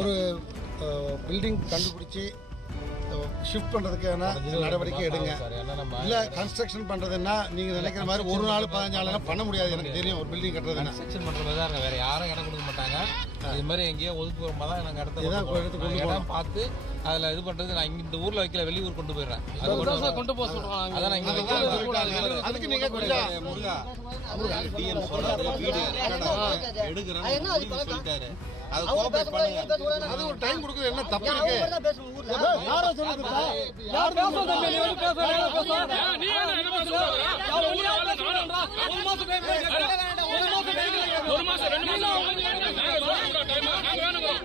ஒரு பில்டிங் கண்டுபிடிச்சி ஷிஃப்ட் பண்ணுறதுக்கான நடவடிக்கை எடுங்க. இல்லை கன்ஸ்ட்ரக்ஷன் பண்ணுறதுன்னா நீங்கள் நினைக்கிற மாதிரி ஒரு நாள் 15 நாள் பண்ண முடியாது. எனக்கு தெரியும் ஒரு பில்டிங் கட்டுறதுன்னா கன்ஸ்ட்ரக்ஷன் பண்ணுறது தான் வேறு யாரும் இடம் கொடுக்க மாட்டாங்க. இது மாதிரி எங்கேயோ ஒதுக்குறமா தான் நாங்கள் இடத்த பார்த்து அதில் இது பண்ணுறது. நான் இங்கே இந்த ஊரில் வைக்கல, வெளியூர் கொண்டு போயிடுறேன். அது கொண்டு போக சொல்கிறாங்க. அதான் நான் இங்கே அதுக்கு நீங்கள் கொஞ்சம் முருகா டிஎம் சொல்கிறாரு வீடு எடுக்கிறேன்னு சொல்லிட்டாரு. அது கோஆபரேட் பண்ணுங்க. அது ஒரு டைம் கொடுக்குறது என்ன தப்பு இருக்கு? யாரோ சொல்லுங்க. யார் பேசுறது? நீ வந்து பேசுறீங்க. நீ என்ன பேசுறீங்க? ஒரு மாசம் டைம் ஒரு மாசம் 2 மாசம் டைம் நாங்க வேணும்ங்கறோம்.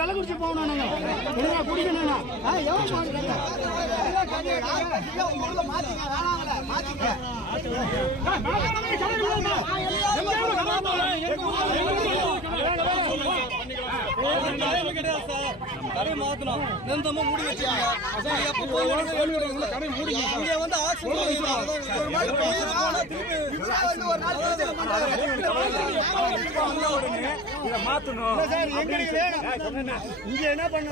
கள்ளக்குறிச்சி போகணும் குடிக்கணும். கடை மாத்தணும். நிரந்தரமா மூடி வச்சிருக்கீங்க. கடை மூடி இங்க வந்து மாத்தணும். இங்க என்ன பண்ண